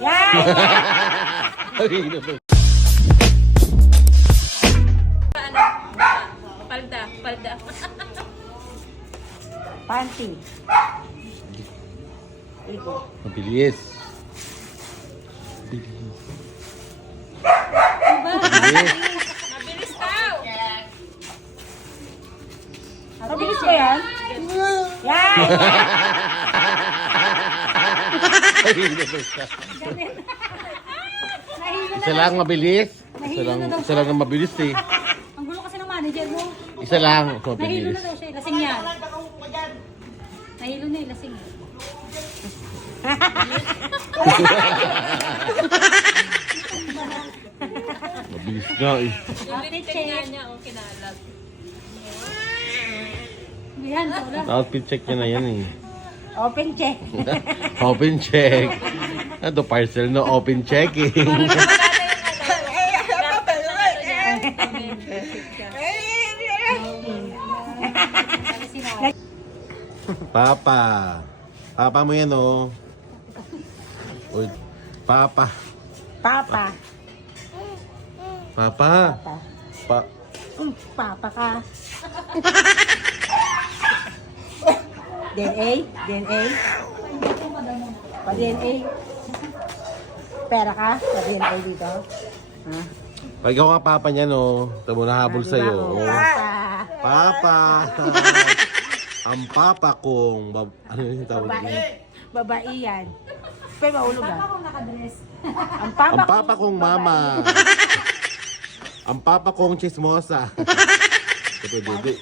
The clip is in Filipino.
Yan! Palda, palda. Panty. Iko. Mabilis. Mabilis. Mabilis daw. Mabilis ba yan? Yan! Isa lang mabilis. Nahilo na daw Isa lang ang mabilis eh. Ang gulo kasi ng manager mo. Isa lang Nahilo mabilis. na daw siya. Lasing yan. Nahilo na eh. Lasing. Mabilis nga eh. Yung binigay niya, oh, kinalag. Yan, wala. Outfit check niya na yan eh. Open check. Open check. Ano parcel no open checking. Papa. Papa mo yan oh. Uy, Papa. Papa. Papa. Papa. Pa Papa ka. DNA? DNA? Pa-DNA? Pera ka? Pa-DNA dito? Ha? Pag ikaw nga papa niya no, tamo na habol sa'yo. Oh. Papa. Papa. Ang papa kong ano yung tawag Babae. niya? Babae yan. Pero mahulog ah. Papa kong nakadress. Ang Ang papa kong mama. Ang papa kong chismosa. Ito, Dede.